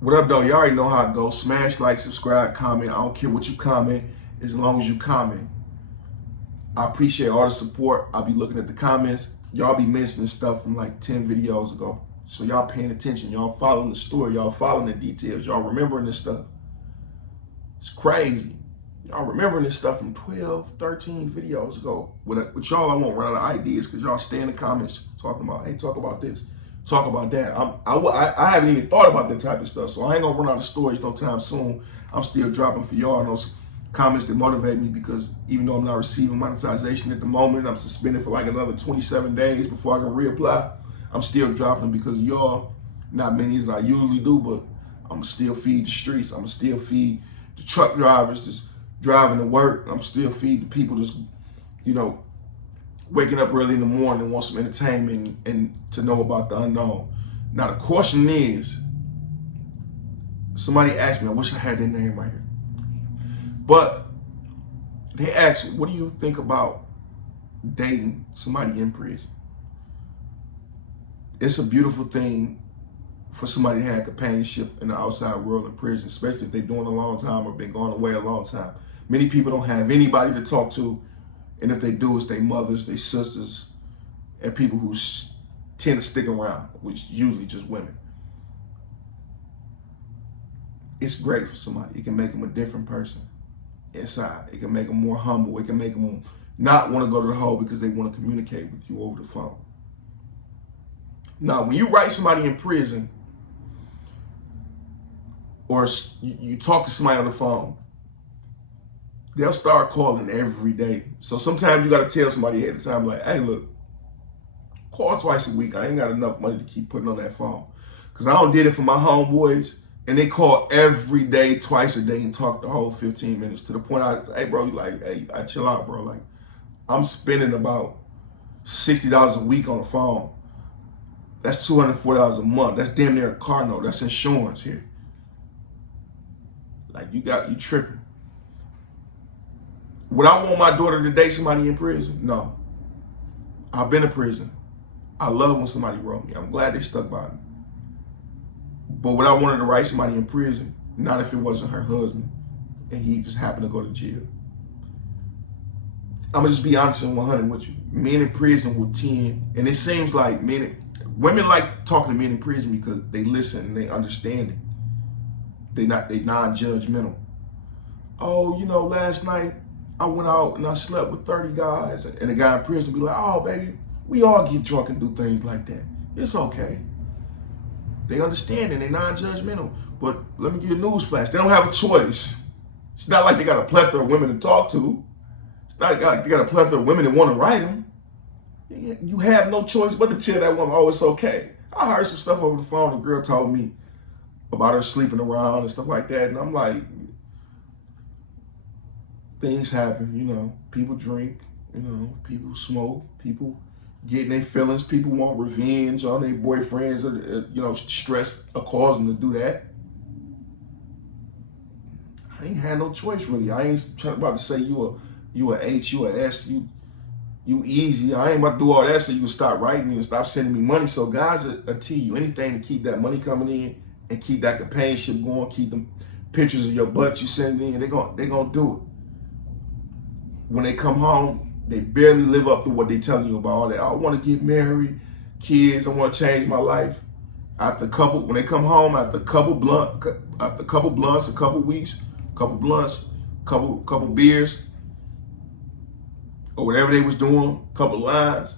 What up, though? You already know how it goes. Smash like, subscribe, comment. I don't care what you comment, as long as you comment. I appreciate all the support. I'll be looking at the comments. Y'all be mentioning stuff from like 10 videos ago. So y'all paying attention. Y'all following the story. Y'all following the details. Y'all remembering this stuff. It's crazy. Y'all remembering this stuff from 12, 13 videos ago. With y'all, I won't run out of ideas because y'all stay in the comments talking about, hey, talk about this, talk about that. I haven't even thought about that type of stuff, so I ain't gonna run out of stories no time soon. I'm still dropping for y'all those comments that motivate me, because even though I'm not receiving monetization at the moment, I'm suspended for like another 27 days before I can reapply. I'm still dropping because of y'all. Not many as I usually do, but I'm still feed the streets. I'm still feed the truck drivers just driving to work. I'm still feed the people just, waking up early in the morning and want some entertainment and to know about the unknown. Now the question is, somebody asked me, I wish I had their name right here, but they asked me, what do you think about dating somebody in prison? It's a beautiful thing for somebody to have companionship in the outside world in prison, especially if they're doing a long time or been gone away a long time. Many people don't have anybody to talk to, and if they do, it's their mothers, their sisters, and people who tend to stick around, which is usually just women. It's great for somebody. It can make them a different person inside. It can make them more humble. It can make them not want to go to the hole because they want to communicate with you over the phone. Now, when you write somebody in prison, or you talk to somebody on the phone, they'll start calling every day. So sometimes you got to tell somebody ahead of time, like, hey, look, call twice a week. I ain't got enough money to keep putting on that phone. Because I don't did it for my homeboys, and they call every day, twice a day, and talk the whole 15 minutes to the point hey, bro, I chill out, bro. Like, I'm spending about $60 a week on the phone. That's $240 a month. That's damn near a car note. That's insurance here. Like, you tripping. Would I want my daughter to date somebody in prison? No. I've been in prison. I love when somebody wrote me. I'm glad they stuck by me. But would I want her to write somebody in prison? Not if it wasn't her husband and he just happened to go to jail. I'm going to just be honest and 100 with you. Men in prison will tend, and it seems like women like talking to men in prison because they listen and they understand it. They non-judgmental. Oh, last night I went out and I slept with 30 guys, and the guy in prison will be like, oh, baby, we all get drunk and do things like that. It's okay. They understand it. They're non-judgmental. But let me give you a news flash. They don't have a choice. It's not like they got a plethora of women to talk to. It's not like they got a plethora of women that want to write them. You have no choice but to tell that woman, oh, it's okay. I heard some stuff over the phone. A girl told me about her sleeping around and stuff like that. And I'm like, things happen, people drink, people smoke, people get in their feelings, people want revenge on their boyfriends, or, stress or cause them to do that. I ain't had no choice, really. I ain't about to say you a H, you a S, you easy. I ain't about to do all that so you can stop writing me and stop sending me money. So guys will tell you anything to keep that money coming in and keep that companionship going, keep them pictures of your butt you send in, they're gonna do it. When they come home, they barely live up to what they telling you about all that. I want to get married, kids, I want to change my life. When they come home, after a couple blunts, a couple weeks, couple blunts, couple beers, or whatever they was doing, couple lines,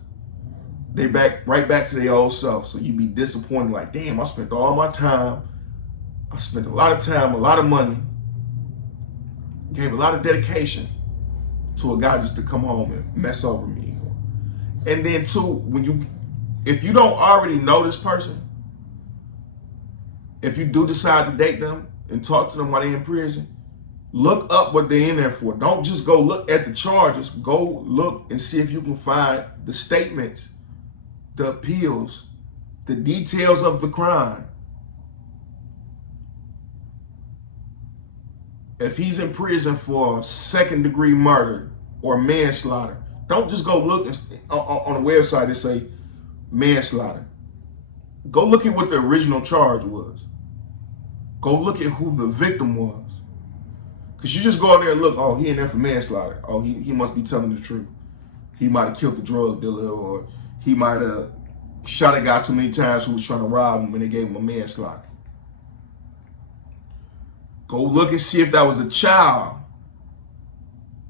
they right back to their old self. So you be disappointed, like, damn, I spent all my time. I spent a lot of time, a lot of money, gave a lot of dedication to a guy just to come home and mess over me. And then too, if you don't already know this person, if you do decide to date them and talk to them while they're in prison, look up what they're in there for. Don't just go look at the charges. Go look and see if you can find the statements, the appeals, the details of the crime. If he's in prison for second-degree murder or manslaughter, don't just go look on a website and say manslaughter. Go look at what the original charge was. Go look at who the victim was. Because you just go out there and look, oh, he in there for manslaughter. Oh, he must be telling the truth. He might have killed the drug dealer, or he might have shot a guy too many times who was trying to rob him and they gave him a manslaughter. Go look and see if that was a child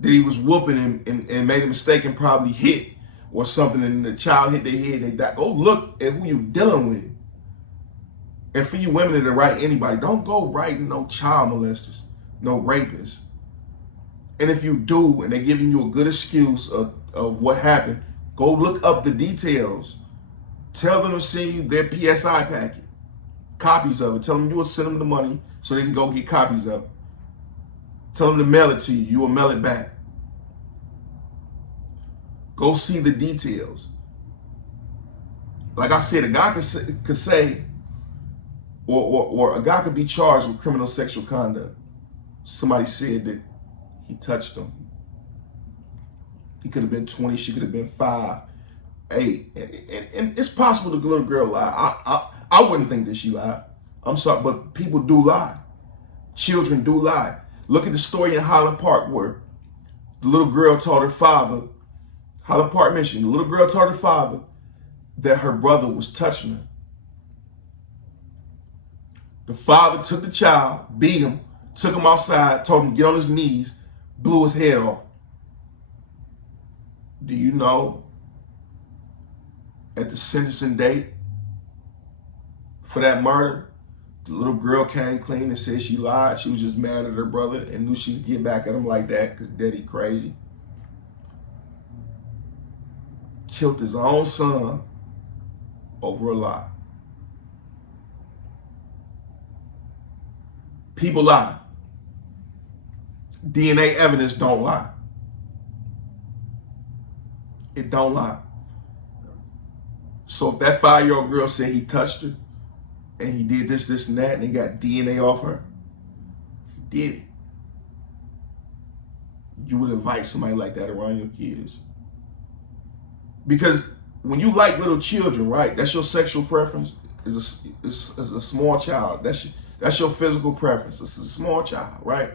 that he was whooping and made a mistake and probably hit or something, and the child hit their head and they died. Go look at who you're dealing with. And for you women that write anybody, don't go writing no child molesters, no rapists. And if you do, and they're giving you a good excuse of what happened, go look up the details. Tell them to send you their PSI packet, copies of it. Tell them you will send them the money so they can go get copies of it. Tell them to mail it to you. You will mail it back. Go see the details. Like I said, a guy could say, or a guy could be charged with criminal sexual conduct. Somebody said that he touched them. He could have been 20, she could have been 5, 8. And it's possible the little girl lied. I wouldn't think that she lied. I'm sorry, but people do lie. Children do lie. Look at the story in Highland Park where the little girl told her father, Highland Park, Michigan, the little girl told her father that her brother was touching her. The father took the child, beat him, took him outside, told him to get on his knees, blew his head off. Do you know at the sentencing date for that murder, the little girl came clean and said she lied. She was just mad at her brother and knew she could get back at him like that because daddy crazy. Killed his own son over a lie. People lie. DNA evidence don't lie. It don't lie. So if that 5-year-old girl said he touched her and he did this, this, and that, and he got DNA off her, he did it. You would invite somebody like that around your kids. Because when you like little children, right, that's your sexual preference, is a small child. That's your physical preference. It's a small child, right?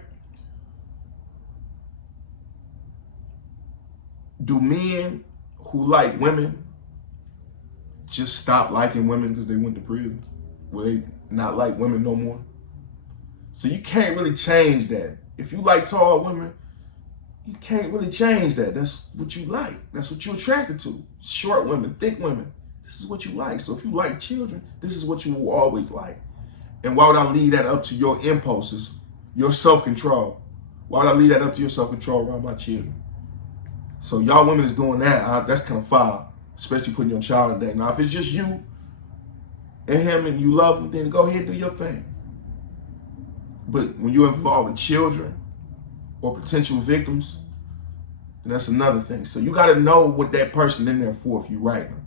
Do men who like women just stop liking women because they went to prison? Will they not like women no more? So you can't really change that. If you like tall women, you can't really change that. That's what you like. That's what you're attracted to. Short women, thick women. This is what you like. So if you like children, this is what you will always like. And why would I leave that up to your impulses, your self-control? Why would I leave that up to your self-control around my children? So y'all women is doing that, that's kind of foul, especially putting your child in that. Now, if it's just you and him and you love him, then go ahead and do your thing. But when you're involving children or potential victims, then that's another thing. So you got to know what that person in there for if you write them.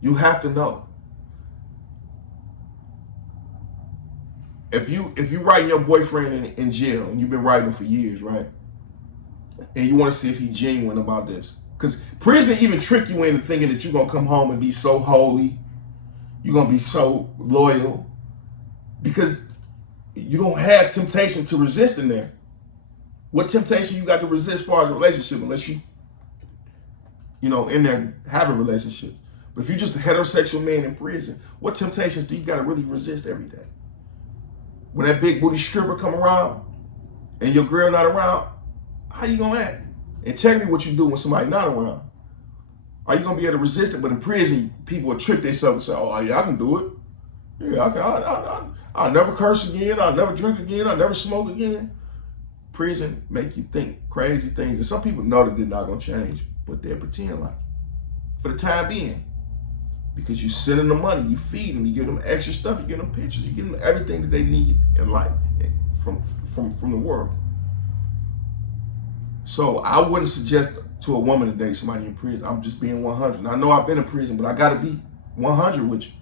You have to know. If you write your boyfriend in jail and you've been writing for years, right? And you want to see if he's genuine about this. Because prison even trick you into thinking that you're going to come home and be so holy. You're going to be so loyal. Because you don't have temptation to resist in there. What temptation you got to resist as far as a relationship unless you in there having relationships. But if you're just a heterosexual man in prison, what temptations do you got to really resist every day? When that big booty stripper come around and your girl not around, how you gonna act? And technically what you do when somebody not around. Are you gonna be able to resist it? But in prison, people will trick themselves and say, oh yeah, I can do it. Yeah, I can. I'll never curse again. I'll never drink again. I'll never smoke again. Prison make you think crazy things. And some people know that they're not gonna change, but they'll pretend like it. For the time being. Because you send them the money, you feed them, you give them extra stuff, you give them pictures, you give them everything that they need in life from the world. So I wouldn't suggest to a woman to date somebody in prison. I'm just being 100. And I know I've been in prison, but I gotta be 100 with you.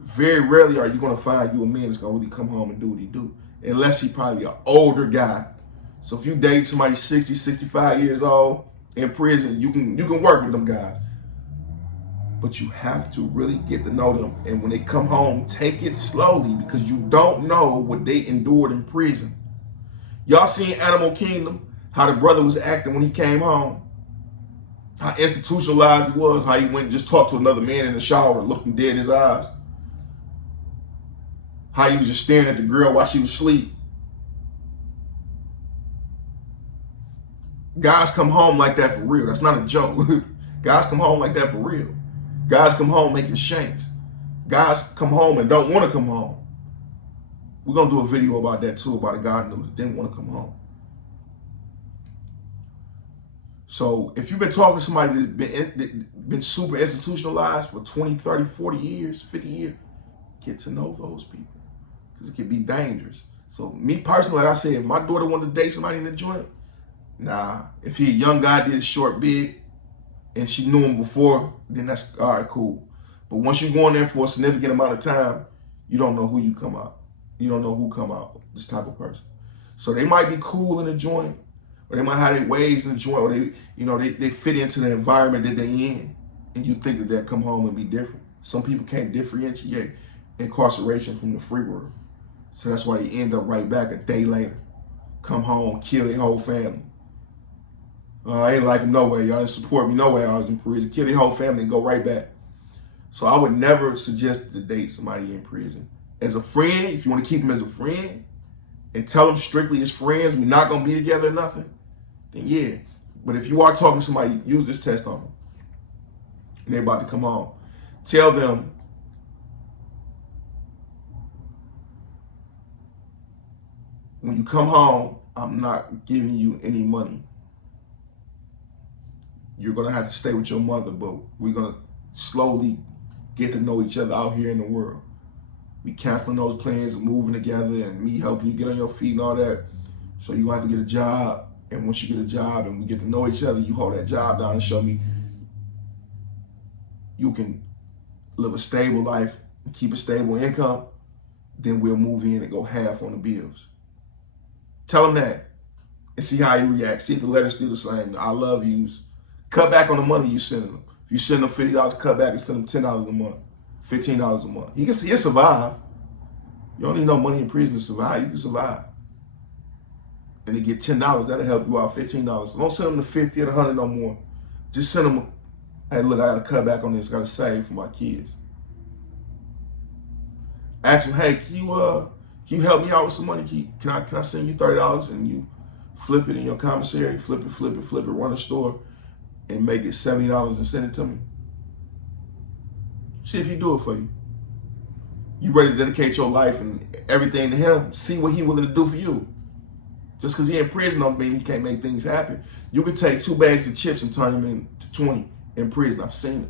Very rarely are you gonna find you a man that's gonna really come home and do what he do. Unless he's probably an older guy. So if you date somebody 60, 65 years old in prison, you can work with them guys. But you have to really get to know them. And when they come home, take it slowly, because you don't know what they endured in prison. Y'all seen Animal Kingdom, how the brother was acting when he came home? How institutionalized he was, how he went and just talked to another man in the shower and looked him dead in his eyes. How he was just staring at the girl while she was asleep. Guys come home like that for real. That's not a joke. Guys come home like that for real. Guys come home making shanks. Guys come home and don't want to come home. We're going to do a video about that too, about a guy that didn't want to come home. So if you've been talking to somebody that's been super institutionalized for 20, 30, 40 years, 50 years, get to know those people, because it can be dangerous. So me personally, like I said, if my daughter wanted to date somebody in the joint, nah. If he a young guy, did short, big, and she knew him before, then that's all right, cool. But once you go in there for a significant amount of time, you don't know who you come out. You don't know who come out, this type of person. So they might be cool in the joint, or they might have their ways in the joint, or they fit into the environment that they're in, and you think that they'll come home and be different. Some people can't differentiate incarceration from the free world. So that's why they end up right back a day later. Come home, kill their whole family. I ain't like them no way. Y'all didn't support me no way. I was in prison. Kill their whole family and go right back. So I would never suggest to date somebody in prison. As a friend, if you want to keep them as a friend and tell them strictly as friends, we're not going to be together or nothing, then yeah. But if you are talking to somebody, use this test on them, and they're about to come home, tell them, when you come home, I'm not giving you any money. You're going to have to stay with your mother, but we're going to slowly get to know each other out here in the world. We canceling those plans of moving together and me helping you get on your feet and all that. So you're going to have to get a job. And once you get a job and we get to know each other, you hold that job down and show me you can live a stable life and keep a stable income. Then we'll move in and go half on the bills. Tell them that and see how he reacts. See if the letter's still the same. I love yous. Cut back on the money you sending them. If you send them $50, cut back and send them $10 a month, $15 a month. He'll survive. You don't need no money in prison to survive. You can survive. And they get $10, that'll help you out, $15. So don't send them the 50 or the 100 no more. Just send them, hey, look, I gotta cut back on this, gotta save for my kids. Ask them, hey, can you help me out with some money? Can I send you $30 and you flip it in your commissary, flip it, run a store, and make it $70 and send it to me? See if he do it for you. You ready to dedicate your life and everything to him? See what he willing to do for you. Just because he in prison don't mean he can't make things happen. You could take 2 bags of chips and turn them into 20 in prison. I've seen it.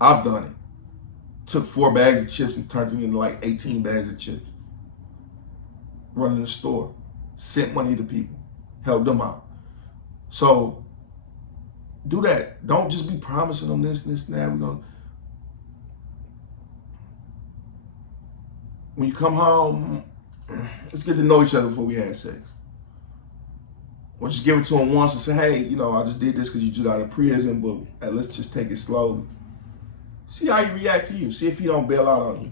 I've done it. Took 4 bags of chips and turned them into like 18 bags of chips. Running the store. Sent money to people. Helped them out. So do that. Don't just be promising them this, and that. When you come home, let's get to know each other before we have sex. Or just give it to him once and say, hey, I just did this because you just got out of prison, but hey, let's just take it slowly. See how he react to you. See if he don't bail out on you.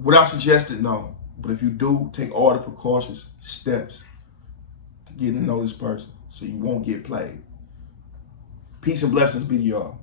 Would I suggest it? No. But if you do, take all the precautions, steps to get to know this person so you won't get played. Peace and blessings be to y'all.